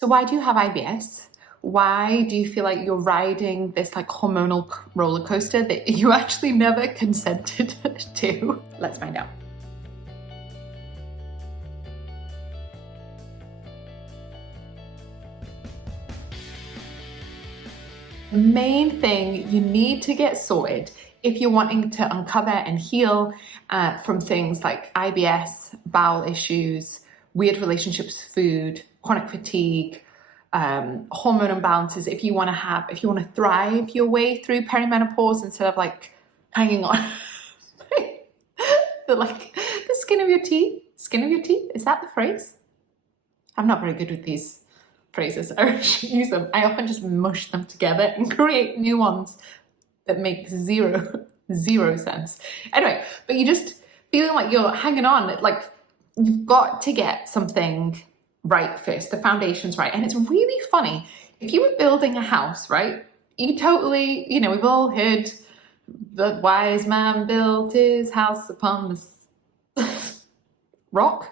So why do you have IBS? Why do you feel like you're riding this like hormonal roller coaster that you actually never consented to? Let's find out. The main thing you need to get sorted if you're wanting to uncover and heal from things like IBS, bowel issues, weird relationships with food, chronic fatigue, hormone imbalances, if you want to thrive your way through perimenopause instead of like hanging on the skin of your teeth. Skin of your teeth, is that the phrase? I'm not very good with these phrases. I should use them. I often just mush them together and create new ones that make zero sense. Anyway, but you just feeling like you're hanging on, like you've got to get something right first, the foundation's right. And it's really funny. If you were building a house, right, you totally, we've all heard the wise man built his house upon this rock.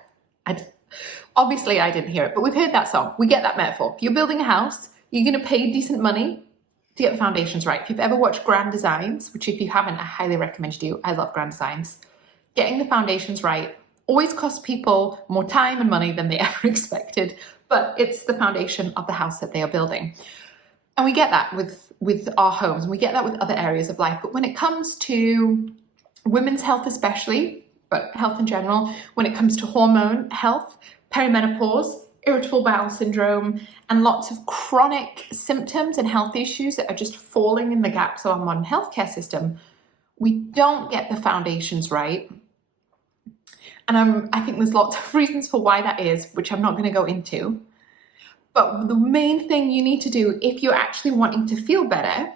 Obviously, I didn't hear it, but we've heard that song. We get that metaphor. If you're building a house, you're going to pay decent money to get the foundations right. If you've ever watched Grand Designs, which if you haven't, I highly recommend you do. I love Grand Designs. Getting the foundations right always costs people more time and money than they ever expected, but it's the foundation of the house that they are building. And we get that with our homes, and we get that with other areas of life. But when it comes to women's health especially, but health in general, when it comes to hormone health, perimenopause, irritable bowel syndrome, and lots of chronic symptoms and health issues that are just falling in the gaps of our modern healthcare system, we don't get the foundations right. And I think there's lots of reasons for why that is, which I'm not going to go into. But the main thing you need to do if you're actually wanting to feel better,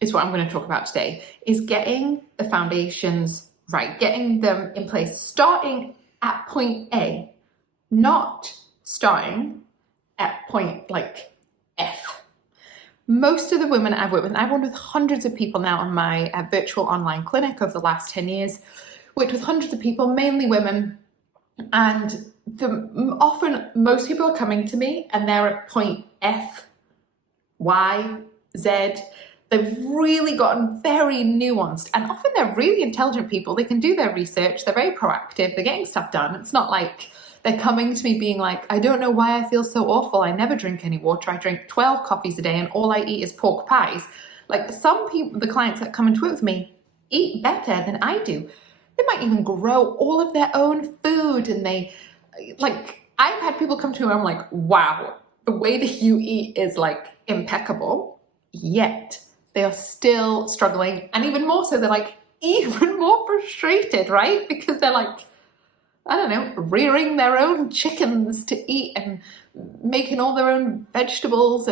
is what I'm going to talk about today, is getting the foundations right, getting them in place, starting at point A, not starting at point like F. Most of the women I've worked with, and I've worked with hundreds of people now on my virtual online clinic over the last 10 years, worked with hundreds of people, mainly women, and often most people are coming to me and they're at point F, Y, Z. They've really gotten very nuanced, and often they're really intelligent people. They can do their research, they're very proactive, they're getting stuff done. It's not like they're coming to me being like, I don't know why I feel so awful. I never drink any water. I drink 12 coffees a day and all I eat is pork pies. Like some people, the clients that come and work with me, eat better than I do. They might even grow all of their own food, and I've had people come to me and I'm like, wow, the way that you eat is like impeccable, yet they are still struggling. And even more so, they're like even more frustrated, right? Because they're like, I don't know, rearing their own chickens to eat and making all their own vegetables,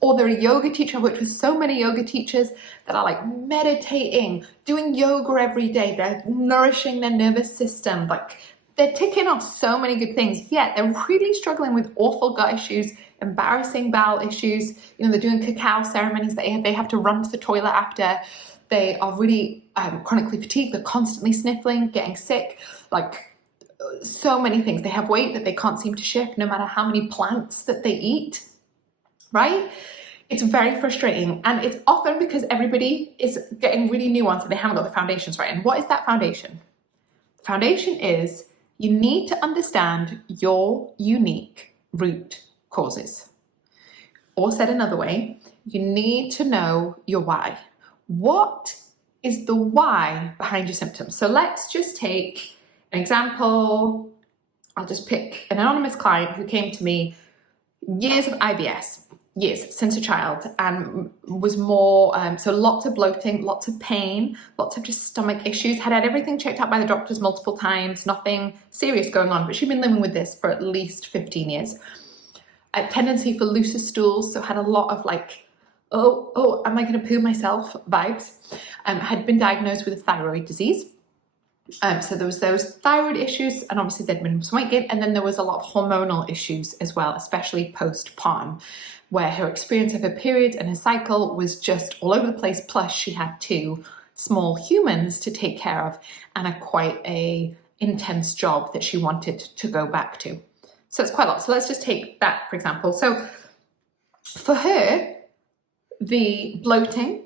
or they're a yoga teacher. I've worked with so many yoga teachers that are like meditating, doing yoga every day. They're nourishing their nervous system. Like they're ticking off so many good things, yet they're really struggling with awful gut issues, embarrassing bowel issues. They're doing cacao ceremonies that they have to run to the toilet after. They are really chronically fatigued. They're constantly sniffling, getting sick, like so many things. They have weight that they can't seem to shift no matter how many plants that they eat, right? It's very frustrating, and it's often because everybody is getting really nuanced and they haven't got the foundations right. And what is that foundation? The foundation is you need to understand your unique root causes. Or said another way, you need to know your why. What is the why behind your symptoms? So let's just take an example. I'll just pick an anonymous client who came to me, years of IBS, years since a child, and was more, so lots of bloating, lots of pain, lots of just stomach issues, had everything checked out by the doctors multiple times, nothing serious going on, but she'd been living with this for at least 15 years. A tendency for looser stools, so had a lot of like, oh, am I going to poo myself vibes. Had been diagnosed with a thyroid disease. So there was those thyroid issues, and obviously there'd been some weight gain, and then there was a lot of hormonal issues as well, especially post-POM, where her experience of her periods and her cycle was just all over the place, plus she had 2 small humans to take care of and quite a intense job that she wanted to go back to. So it's quite a lot. So let's just take that, for example. So for her, the bloating,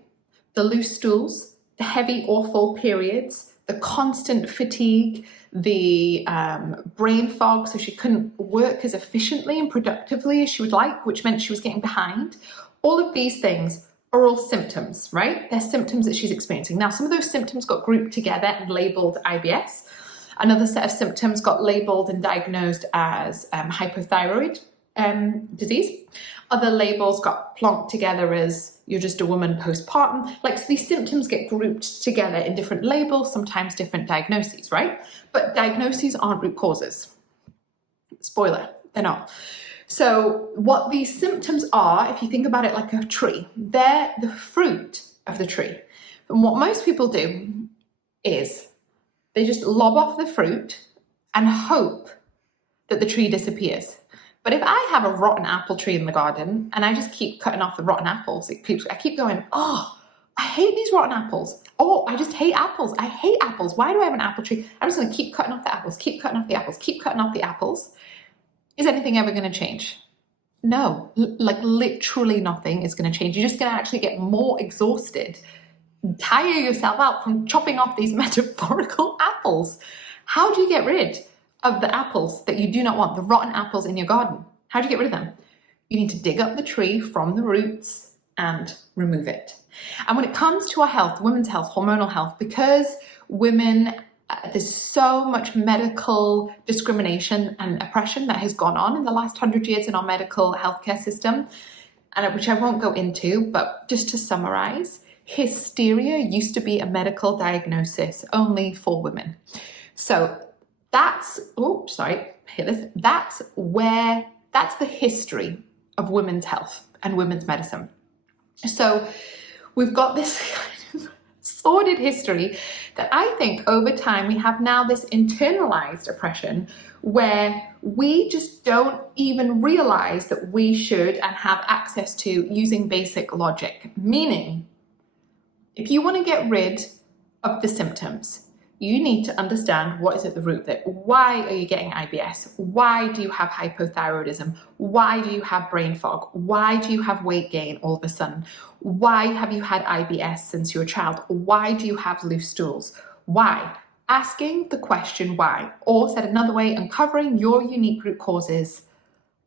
the loose stools, the heavy or full periods, the constant fatigue, the brain fog, so she couldn't work as efficiently and productively as she would like, which meant she was getting behind. All of these things are all symptoms, right? They're symptoms that she's experiencing. Now, some of those symptoms got grouped together and labeled IBS. Another set of symptoms got labeled and diagnosed as hypothyroid disease. Other labels got plonked together as you're just a woman postpartum. Like, so these symptoms get grouped together in different labels, sometimes different diagnoses, right? But diagnoses aren't root causes. Spoiler, they're not. So what these symptoms are, if you think about it like a tree, they're the fruit of the tree. And what most people do is they just lob off the fruit and hope that the tree disappears. But if I have a rotten apple tree in the garden and I just keep cutting off the rotten apples, I keep going, oh, I hate these rotten apples. Oh, I just hate apples. I hate apples. Why do I have an apple tree? I'm just going to keep cutting off the apples, keep cutting off the apples, keep cutting off the apples. Is anything ever going to change? No, like literally nothing is going to change. You're just going to actually get more exhausted, tire yourself out from chopping off these metaphorical apples. How do you get rid of the apples that you do not want, the rotten apples in your garden? How do you get rid of them? You need to dig up the tree from the roots and remove it. And when it comes to our health, women's health, hormonal health, because women, there's so much medical discrimination and oppression that has gone on in the last 100 years in our medical healthcare system, and which I won't go into, but just to summarize, hysteria used to be a medical diagnosis only for women. So that's the history of women's health and women's medicine. So we've got this kind of sordid history that I think over time we have now this internalized oppression where we just don't even realize that we should and have access to using basic logic. Meaning, if you want to get rid of the symptoms, you need to understand what is at the root of it. Why are you getting IBS? Why do you have hypothyroidism? Why do you have brain fog? Why do you have weight gain all of a sudden? Why have you had IBS since you were a child? Why do you have loose stools? Why? Asking the question why, or said another way, uncovering your unique root causes.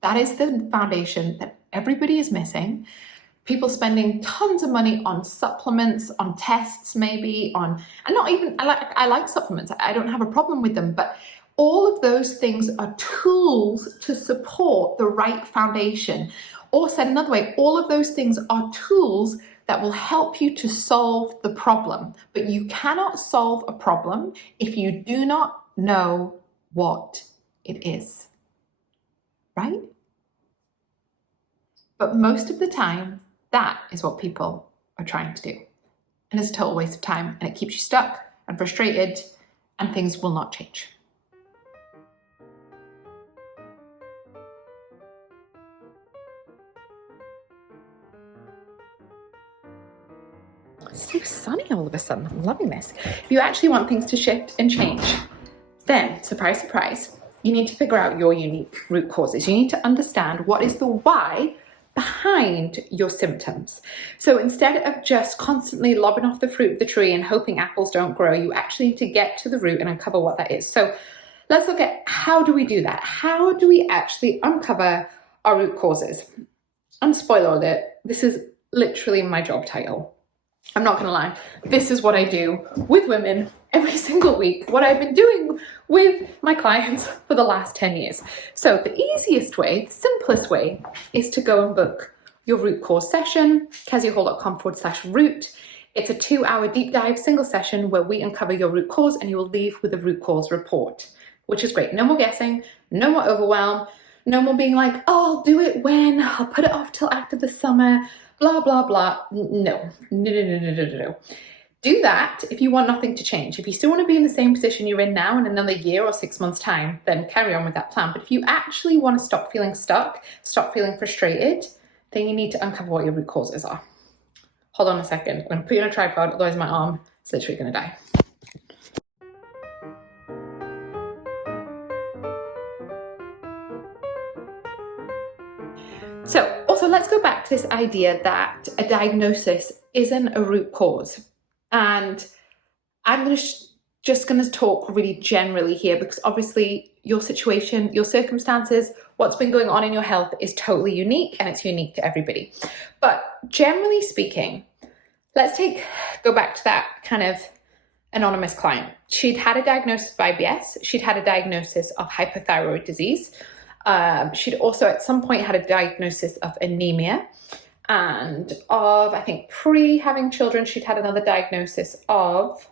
That is the foundation that everybody is missing. People spending tons of money on supplements, on tests maybe, and not even, I like supplements, I don't have a problem with them, but all of those things are tools to support the right foundation. Or said another way, all of those things are tools that will help you to solve the problem. But you cannot solve a problem if you do not know what it is, right? But most of the time, that is what people are trying to do. And it's a total waste of time, and it keeps you stuck and frustrated, and things will not change. It's so sunny all of a sudden. I'm loving this. If you actually want things to shift and change, then, surprise, surprise, you need to figure out your unique root causes. You need to understand what is the why behind your symptoms. So instead of just constantly lobbing off the fruit of the tree and hoping apples don't grow, you actually need to get to the root and uncover what that is. So let's look at how do we do that? How do we actually uncover our root causes? And spoiler alert, this is literally my job title. I'm not gonna lie, this is what I do with women every single week, what I've been doing with my clients for the last 10 years. So the easiest way, the simplest way, is to go and book your root cause session, keziahall.com/root. It's a 2-hour deep dive single session where we uncover your root cause and you will leave with a root cause report, which is great. No more guessing, no more overwhelm, no more being like, oh, I'll do it when, I'll put it off till after the summer, blah, blah, blah. No. Do that if you want nothing to change. If you still want to be in the same position you're in now in another year or 6 months' time, then carry on with that plan. But if you actually want to stop feeling stuck, stop feeling frustrated, then you need to uncover what your root causes are. Hold on a second. I'm going to put you on a tripod, otherwise my arm is literally going to die. So let's go back to this idea that a diagnosis isn't a root cause. And I'm just going to talk really generally here, because obviously your situation, your circumstances, what's been going on in your health is totally unique, and it's unique to everybody. But generally speaking, let's go back to that kind of anonymous client. She'd had a diagnosis of IBS. She'd had a diagnosis of hypothyroid disease. She'd also at some point had a diagnosis of anemia, and I think pre-having children, she'd had another diagnosis of,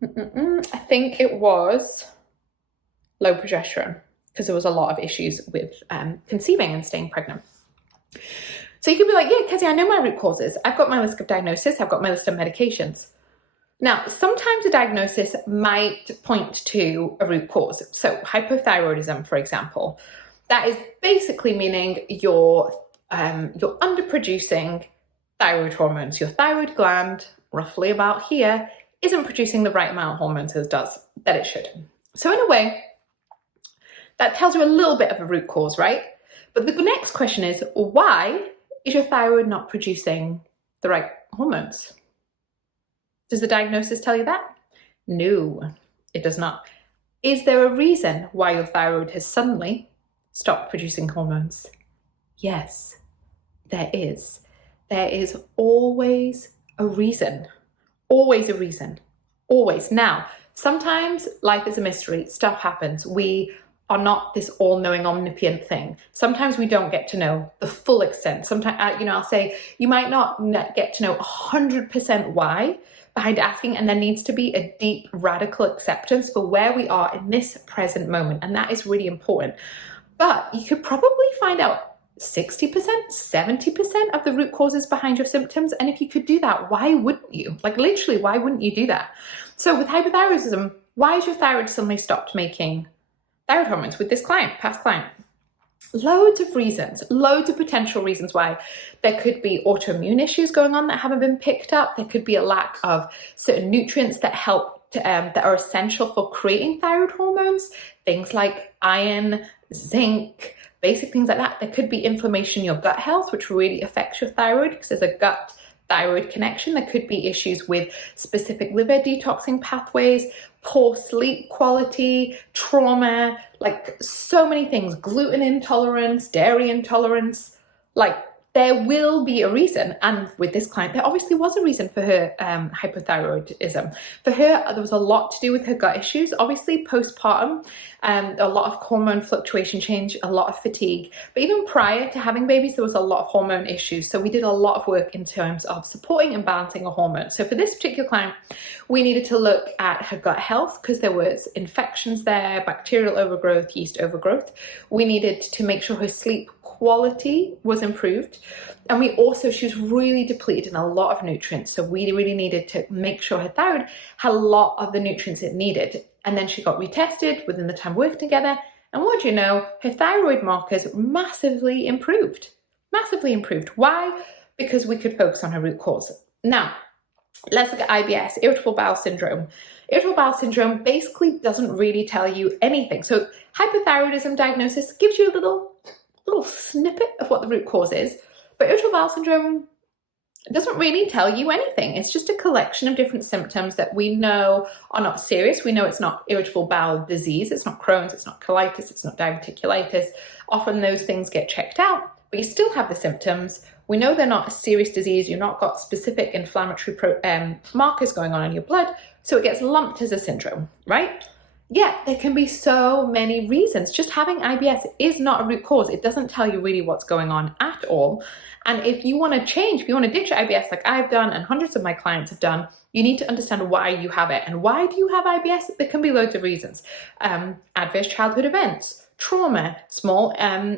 I think it was low progesterone, because there was a lot of issues with conceiving and staying pregnant. So you could be like, yeah, Kezia, I know my root causes. I've got my list of diagnosis. I've got my list of medications. Now, sometimes a diagnosis might point to a root cause. So hypothyroidism, for example, that is basically meaning you're underproducing thyroid hormones. Your thyroid gland, roughly about here, isn't producing the right amount of hormones that it should. So in a way, that tells you a little bit of a root cause, right? But the next question is, why is your thyroid not producing the right hormones? Does the diagnosis tell you that? No, it does not. Is there a reason why your thyroid has suddenly stopped producing hormones? Yes, there is. There is always a reason. Always a reason. Always. Now, sometimes life is a mystery. Stuff happens. We are not this all-knowing, omnipotent thing. Sometimes we don't get to know the full extent. Sometimes, I'll say you might not get to know 100% why behind asking, and there needs to be a deep, radical acceptance for where we are in this present moment, and that is really important. But you could probably find out 60%, 70% of the root causes behind your symptoms. And if you could do that, why wouldn't you? Like literally, why wouldn't you do that? So with hypothyroidism, why has your thyroid suddenly stopped making thyroid hormones with this past client? Loads of reasons, loads of potential reasons why. There could be autoimmune issues going on that haven't been picked up. There could be a lack of certain nutrients that that are essential for creating thyroid hormones. Things like iron, zinc, basic things like that. There could be inflammation in your gut health, which really affects your thyroid because there's a gut thyroid connection. There could be issues with specific liver detoxing pathways, poor sleep quality, trauma, like so many things, gluten intolerance, dairy intolerance. Like there will be a reason. And with this client, there obviously was a reason for her hypothyroidism. For her, there was a lot to do with her gut issues. Obviously, postpartum, a lot of hormone fluctuation change, a lot of fatigue. But even prior to having babies, there was a lot of hormone issues. So we did a lot of work in terms of supporting and balancing her hormones. So for this particular client, we needed to look at her gut health because there was infections there, bacterial overgrowth, yeast overgrowth. We needed to make sure her sleep quality was improved, and she was really depleted in a lot of nutrients, so we really needed to make sure her thyroid had a lot of the nutrients it needed. And then she got retested within the time working together, and what do you know, her thyroid markers massively improved. Why? Because we could focus on her root cause. Now let's look at IBS, irritable bowel syndrome. Irritable bowel syndrome basically doesn't really tell you anything. So hypothyroidism diagnosis gives you a little snippet of what the root cause is, but irritable bowel syndrome doesn't really tell you anything. It's just a collection of different symptoms that we know are not serious. We know it's not irritable bowel disease, it's not Crohn's, it's not colitis, it's not diverticulitis. Often those things get checked out, but you still have the symptoms. We know they're not a serious disease, you've not got specific inflammatory markers going on in your blood, so it gets lumped as a syndrome, right? Yeah, there can be so many reasons. Just having IBS is not a root cause. It doesn't tell you really what's going on at all. And if you want to change, if you want to ditch IBS like I've done and hundreds of my clients have done, you need to understand why you have it. And why do you have IBS? There can be loads of reasons. Adverse childhood events, trauma, small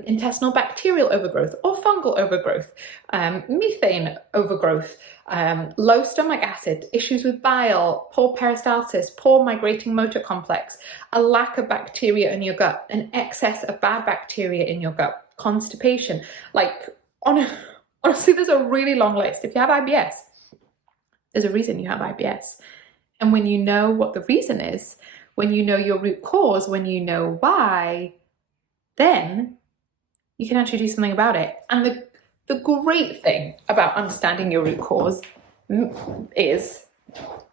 intestinal bacterial overgrowth or fungal overgrowth, methane overgrowth, low stomach acid, issues with bile, poor peristalsis, poor migrating motor complex, a lack of bacteria in your gut, an excess of bad bacteria in your gut, constipation. Like honestly, there's a really long list. If you have IBS, there's a reason you have IBS. And when you know what the reason is, when you know your root cause, when you know why, then you can actually do something about it. And the great thing about understanding your root cause is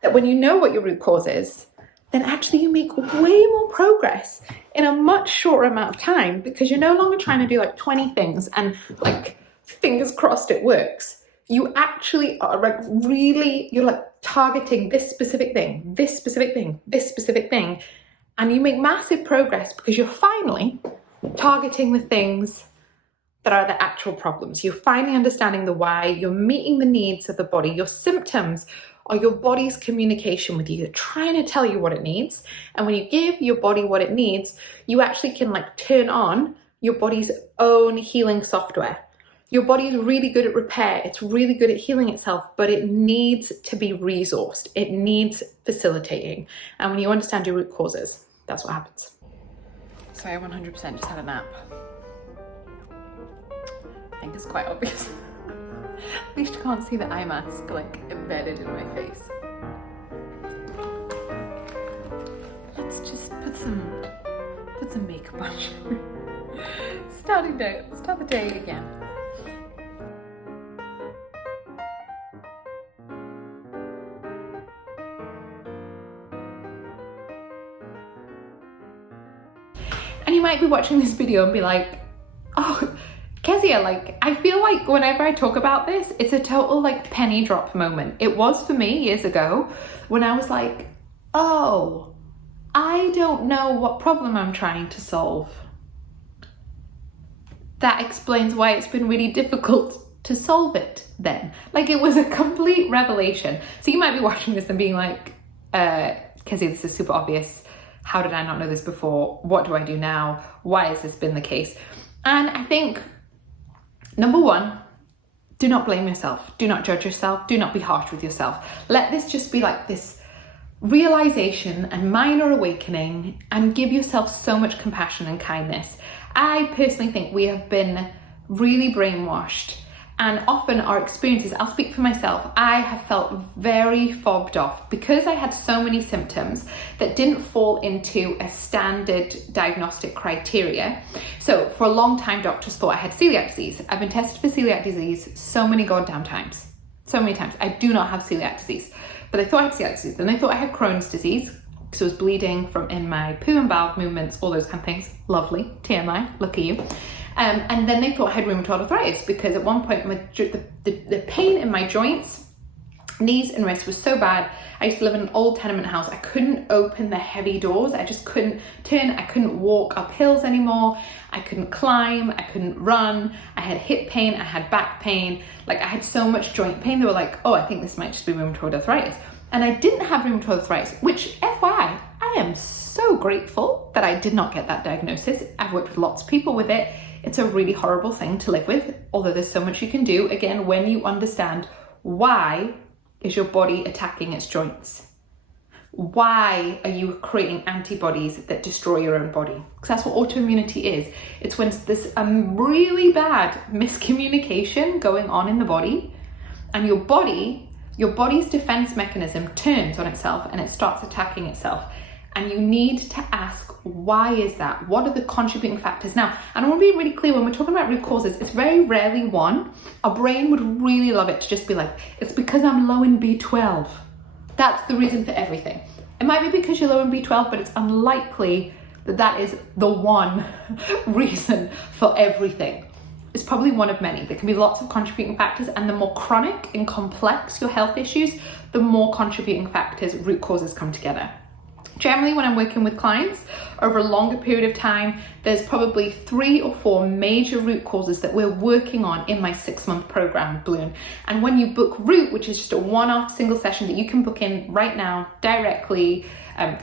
that when you know what your root cause is, then actually you make way more progress in a much shorter amount of time, because you're no longer trying to do like 20 things and like fingers crossed it works. You actually are like really, you're like targeting this specific thing, this specific thing, this specific thing, and you make massive progress because you're finally targeting the things that are the actual problems. You're finally understanding the why, you're meeting the needs of the body. Your symptoms are your body's communication with you. They're trying to tell you what it needs. And when you give your body what it needs, you actually can like turn on your body's own healing software. Your body is really good at repair. It's really good at healing itself, but it needs to be resourced. It needs facilitating. And when you understand your root causes, that's what happens. So I 100% just had a nap. I think it's quite obvious. At least you can't see the eye mask like embedded in my face. Let's just put some makeup on. Start the day again. And you might be watching this video and be like, oh, Kezia, like, I feel like whenever I talk about this, it's a total like penny drop moment. It was for me years ago when I was like, oh, I don't know what problem I'm trying to solve. That explains why it's been really difficult to solve it then. Like, it was a complete revelation. So you might be watching this and being like, Kezia, this is super obvious. How did I not know this before? What do I do now? Why has this been the case? And I think, number one, do not blame yourself. Do not judge yourself. Do not be harsh with yourself. Let this just be like this realization and minor awakening, and give yourself so much compassion and kindness. I personally think we have been really brainwashed, and often our experiences, I'll speak for myself, I have felt very fobbed off because I had so many symptoms that didn't fall into a standard diagnostic criteria. So for a long time, doctors thought I had celiac disease. I've been tested for celiac disease so many goddamn times. So many times. I do not have celiac disease, but they thought I had celiac disease. Then they thought I had Crohn's disease because I was bleeding from in my poo and bowel movements, all those kind of things. Lovely, TMI, look at you. And then they thought I had rheumatoid arthritis because at one point the pain in my joints, knees and wrists was so bad. I used to live in an old tenement house. I couldn't open the heavy doors. I just couldn't turn. I couldn't walk up hills anymore. I couldn't climb. I couldn't run. I had hip pain. I had back pain. Like, I had so much joint pain. They were like, oh, I think this might just be rheumatoid arthritis. And I didn't have rheumatoid arthritis, which, FYI, I am so grateful that I did not get that diagnosis. I've worked with lots of people with it. It's a really horrible thing to live with, although there's so much you can do, again, when you understand why is your body attacking its joints. Why are you creating antibodies that destroy your own body? Because that's what autoimmunity is. It's when there's a really bad miscommunication going on in the body, and your body's defense mechanism turns on itself and it starts attacking itself. And you need to ask, why is that? What are the contributing factors? Now, and I want to be really clear, when we're talking about root causes, it's very rarely one. Our brain would really love it to just be like, it's because I'm low in B12. That's the reason for everything. It might be because you're low in B12, but it's unlikely that that is the one reason for everything. It's probably one of many. There can be lots of contributing factors, and the more chronic and complex your health issues, the more contributing factors, root causes come together. Generally, when I'm working with clients over a longer period of time, there's probably 3 or 4 major root causes that we're working on in my 6-month program, Bloom. And when you book Root, which is just a one-off single session that you can book in right now directly,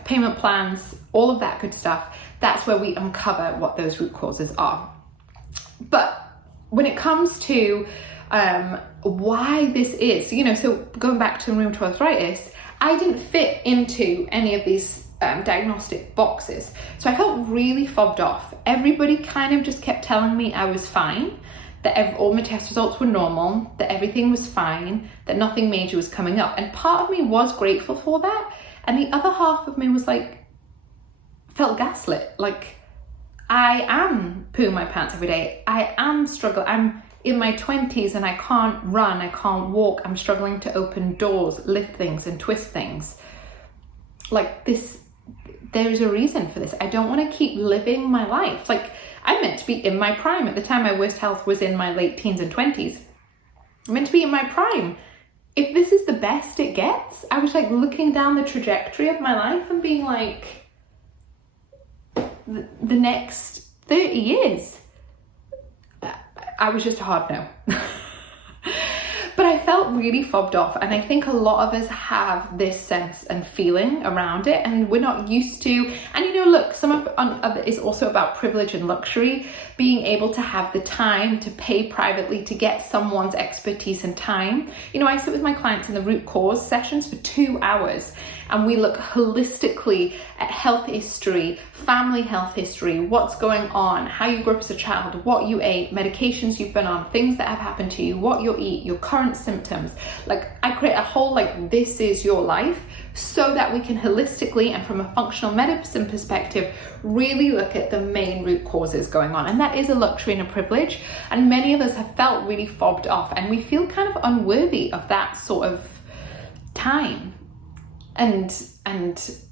payment plans, all of that good stuff, that's where we uncover what those root causes are. But when it comes to why this is, so going back to rheumatoid arthritis, I didn't fit into any of these diagnostic boxes. So I felt really fobbed off. Everybody kind of just kept telling me I was fine, that all my test results were normal, that everything was fine, that nothing major was coming up. And part of me was grateful for that. And the other half of me was like, felt gaslit. Like, I am pooing my pants every day. I am struggling. I'm in my 20s and I can't run, I can't walk. I'm struggling to open doors, lift things and twist things. Like this, there's a reason for this. I don't want to keep living my life. Like, I'm meant to be in my prime. At the time, my worst health was in my late teens and 20s. I'm meant to be in my prime. If this is the best it gets, I was like looking down the trajectory of my life and being like, the next 30 years, I was just a hard no. But I felt really fobbed off, and I think a lot of us have this sense and feeling around it, and we're not used to. And you know, look, some of it is also about privilege and luxury, being able to have the time to pay privately to get someone's expertise and time. You know, I sit with my clients in the root cause sessions for 2 hours, and we look holistically at health history, family health history, what's going on, how you grew up as a child, what you ate, medications you've been on, things that have happened to you, what you eat, your current symptoms. Like, I create a whole, like, this is your life, so that we can holistically and from a functional medicine perspective really look at the main root causes going on. And that is a luxury and a privilege, and many of us have felt really fobbed off, and we feel kind of unworthy of that sort of time and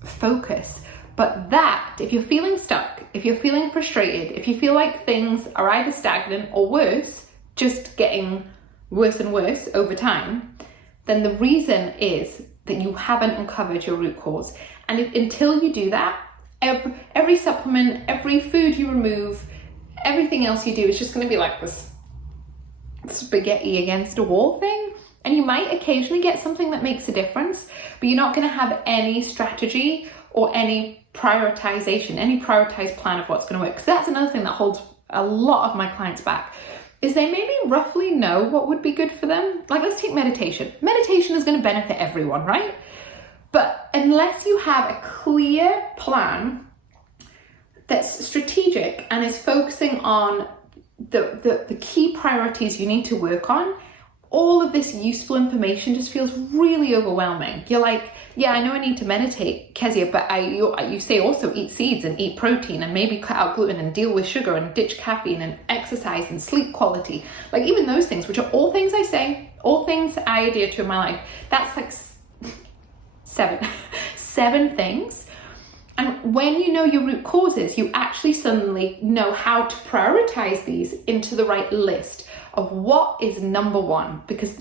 focus. But that, if you're feeling stuck, if you're feeling frustrated, if you feel like things are either stagnant or worse, just getting worse and worse over time, then the reason is that you haven't uncovered your root cause. And until you do that, every supplement, every food you remove, everything else you do is just going to be like this spaghetti against a wall thing. And you might occasionally get something that makes a difference, but you're not going to have any strategy or any prioritization, any prioritized plan of what's going to work. Because that's another thing that holds a lot of my clients back, is they maybe roughly know what would be good for them. Like, let's take meditation. Meditation is going to benefit everyone, right? But unless you have a clear plan that's strategic and is focusing on the key priorities you need to work on, all of this useful information just feels really overwhelming. You're like, yeah, I know I need to meditate, Kezia, but you say also eat seeds and eat protein and maybe cut out gluten and deal with sugar and ditch caffeine and exercise and sleep quality. Like, even those things, which are all things I say, all things I adhere to in my life, that's like seven things. And when you know your root causes, you actually suddenly know how to prioritize these into the right list of what is number one, because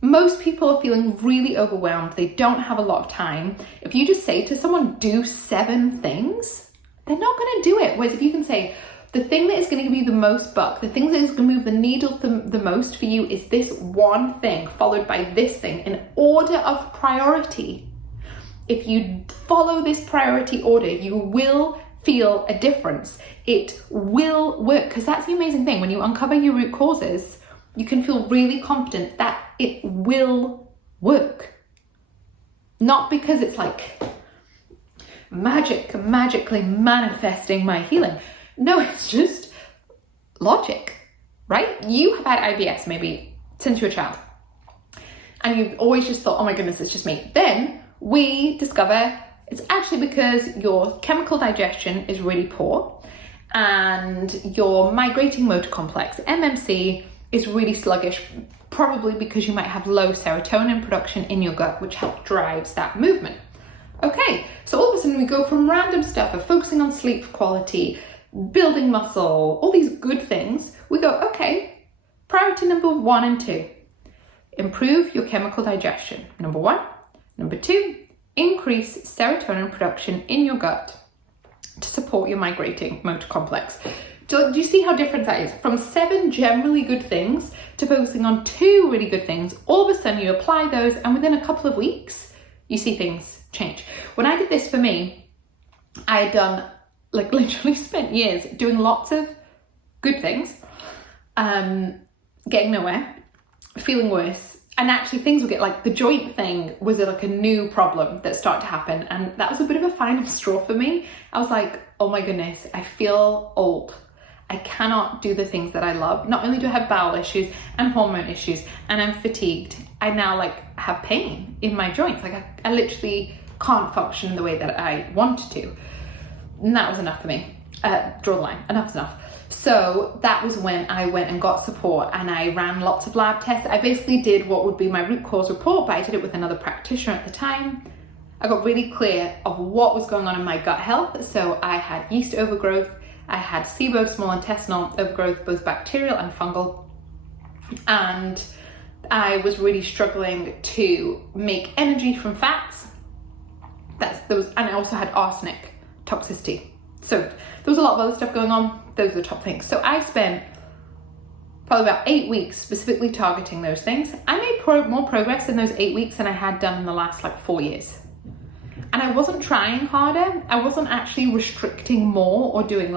most people are feeling really overwhelmed. They don't have a lot of time. If you just say to someone, do 7 things, they're not going to do it. Whereas if you can say, the thing that is going to give you the most buck, the thing that is going to move the needle the most for you is this one thing, followed by this thing, in order of priority. If you follow this priority order, you will feel a difference. It will work, because that's the amazing thing. When you uncover your root causes, you can feel really confident that it will work. Not because it's like magically manifesting my healing. No, it's just logic, right? You have had IBS maybe since you were a child, and you've always just thought, oh my goodness, it's just me. Then we discover it's actually because your chemical digestion is really poor and your migrating motor complex, MMC, is really sluggish, probably because you might have low serotonin production in your gut, which drives that movement. Okay, so all of a sudden we go from random stuff of focusing on sleep quality, building muscle, all these good things, we go, okay, priority number 1 and 2, improve your chemical digestion, number 1. Number 2, increase serotonin production in your gut to support your migrating motor complex. Do you see how different that is? From 7 generally good things to focusing on 2 really good things, all of a sudden you apply those, and within a couple of weeks, you see things change. When I did this for me, I had done, like, literally spent years doing lots of good things, getting nowhere, feeling worse, and actually things would get, like, the joint thing was like a new problem that started to happen, and that was a bit of a final straw for me. I was like, oh my goodness, I feel old. I cannot do the things that I love. Not only do I have bowel issues and hormone issues, and I'm fatigued, I now, like, have pain in my joints. Like, I literally can't function in the way that I wanted to. And that was enough for me. draw the line, enough is enough. So that was when I went and got support, and I ran lots of lab tests. I basically did what would be my root cause report, but I did it with another practitioner at the time. I got really clear of what was going on in my gut health. So I had yeast overgrowth, I had SIBO, small intestinal overgrowth, both bacterial and fungal. And I was really struggling to make energy from fats. And I also had arsenic toxicity. So there was a lot of other stuff going on. Those are the top things. So I spent probably about 8 weeks specifically targeting those things. I made more progress in those 8 weeks than I had done in the last 4 years. And I wasn't trying harder. I wasn't actually restricting more or doing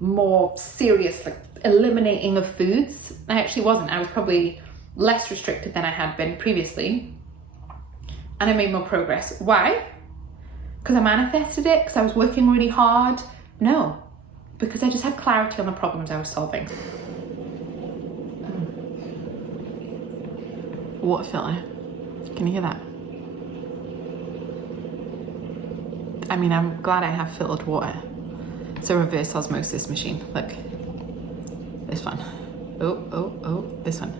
more serious eliminating of foods. I actually wasn't. I was probably less restricted than I had been previously. And I made more progress. Why? Because I manifested it? Because I was working really hard? No, because I just had clarity on the problems I was solving. Water filter. Can you hear that? I mean, I'm glad I have filtered water. It's a reverse osmosis machine. Look, this one. Oh, this one.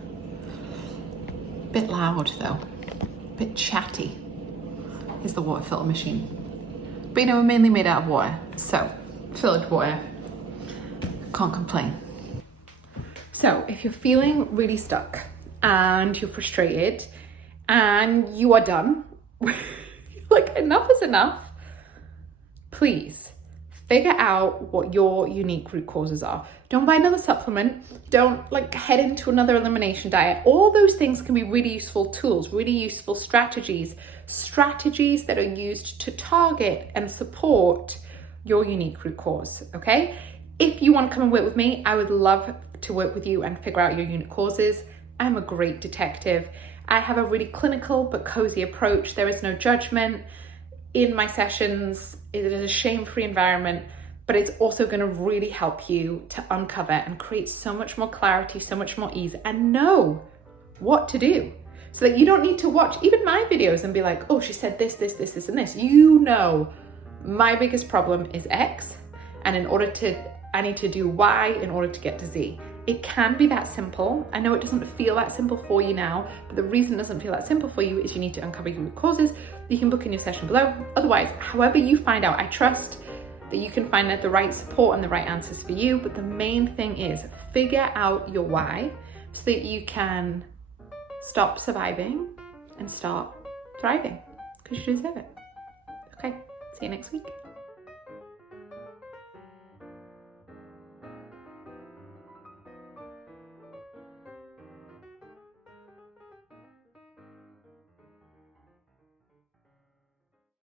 Bit loud though, bit chatty is the water filter machine. But we're mainly made out of water, so filtered water, can't complain. So if you're feeling really stuck and you're frustrated and you are done, enough is enough, please figure out what your unique root causes are. Don't buy another supplement. Don't head into another elimination diet. All those things can be really useful tools, really useful strategies that are used to target and support your unique root cause, okay? If you want to come and work with me, I would love to work with you and figure out your unique causes. I'm a great detective. I have a really clinical but cozy approach. There is no judgment in my sessions. It is a shame-free environment, but it's also going to really help you to uncover and create so much more clarity, so much more ease, and know what to do, so that you don't need to watch even my videos and be like, oh, she said this, and this. You know, my biggest problem is X, and I need to do Y in order to get to Z. It can be that simple. I know it doesn't feel that simple for you now, but the reason it doesn't feel that simple for you is you need to uncover your root causes. You can book in your session below. Otherwise, however you find out, I trust that you can find the right support and the right answers for you. But the main thing is figure out your why so that you can stop surviving and start thriving, because you deserve it. Okay, see you next week.